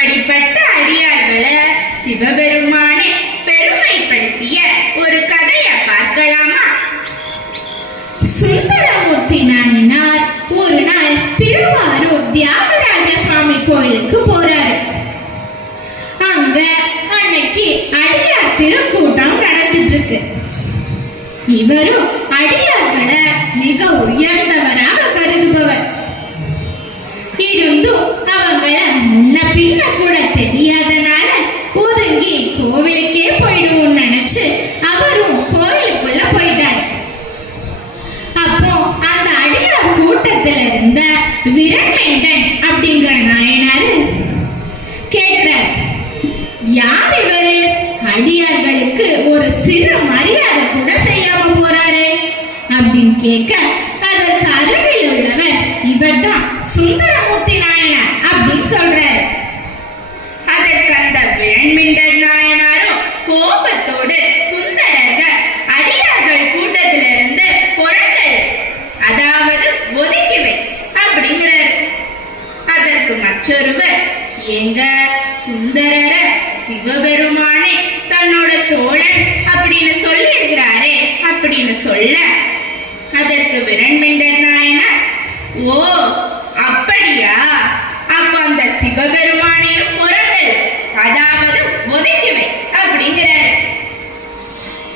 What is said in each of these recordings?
அப்படிப்பட்ட அடியார்களை சிவபெருமானே பெருமைப்படுத்திய ஒரு கதையை பார்க்கலாமா? சுந்தரமூர்த்தி நாயனார் ஒரு நாள் திருவாரூர் தியாகராஜ சுவாமி கோயிலுக்கு போறாரு. அங்க அன்னைக்கு அடியார் திருக்கூட்டம் நடந்துட்டு இருக்கு. இவரும் அடியார்களை மிக உயர்ந்தவராக கருதுபவர். இருந்தும் அவங்கள முன்ன பின்ன கூட தெரியாதனால ஒதுங்கி கோவிலுக்கே போயிடுவோம் நினைச்சு அவரும் கோயிலுக்குள்ள போயிட்டாரு. அப்போ அந்த அடியார் கூட்டத்துல இருந்த விரண்மேண்டன் அப்படிங்கிற நாயனாரு கேக்குறார், யார் இவரு? அடியார்களுக்கு ஒரு சிறு மரியாதை கூட செய்யாம போறாரு அப்படின்னு கேட்க, அதற்கு அருகில் உள்ளவர் இவர்தான் சுந்தரமூர்த்தி நாயனார் அப்படின்னு சொல்றாரு. அதற்கு அந்த விரண்மேண்டன் நாயனாரும் கோபத்தோடு சுந்தரர்கள் அடியார்கள் கூட்டத்திலிருந்து புறங்கள், அதாவது ஒதுக்கிவை அப்படிங்கிறார். அதற்கு மற்றொருவர், எங்க சுந்தரர சிவபெருமானே தன்னோட தோழன் அப்படின்னு சொல்லி இருக்கிறாரே அப்படின்னு சொல்ல, அதற்கு விரண்மேண்டன் நாயனார், ஓ அப்படியா, அப்ப அந்த சிவபெருமானையும் புறங்கள், அதாவது ஒதுக்கிவை அப்படிங்கிறார்.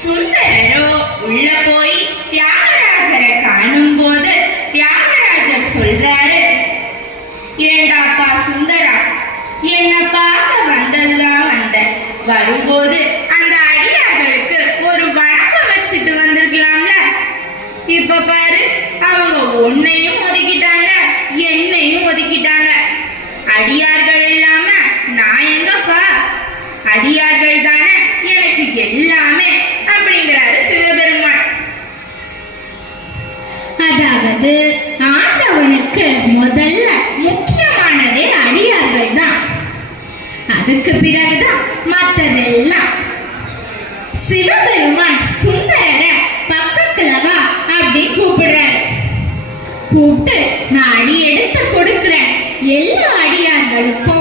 சுந்தரரோ உள்ள போய் தியாகராஜரை காணும் போது தியாகராஜர் சொல்றாரு, ஏண்டாப்பா சுந்தரா, என்ன பார்க்க வந்ததுதான் வந்த, வரும்போது அந்த அடியார்களுக்கு ஒரு வணக்கம் வச்சுட்டு வந்திருக்கலாம்ல. இப்ப பாரு, அவங்க உன்னையும் ஒதுக்கிட்டாங்க, என்னையும் ஒதுக்கிட்டாங்க. அடியார்கள் இல்லாம நான் எங்கப்பா? அடியார்கள் தானே எனக்கு எல்லாமே அப்படிங்கிறாரு சிவபெருமான். அதாவது ஆண்டவனுக்கு முதல்ல முக்கியமானதே அடியார்கள் தான். அதுக்கு பிறகுதான் மற்றதெல்லாம். சிவபெருமான் சுந்தரர பக்கத்துல வா அப்படின்னு கூப்பிடுறாரு. கூப்பிட்டு நான் அடி எடுத்து கொடுக்கிறேன், எல்லா அடியார்களுக்கும்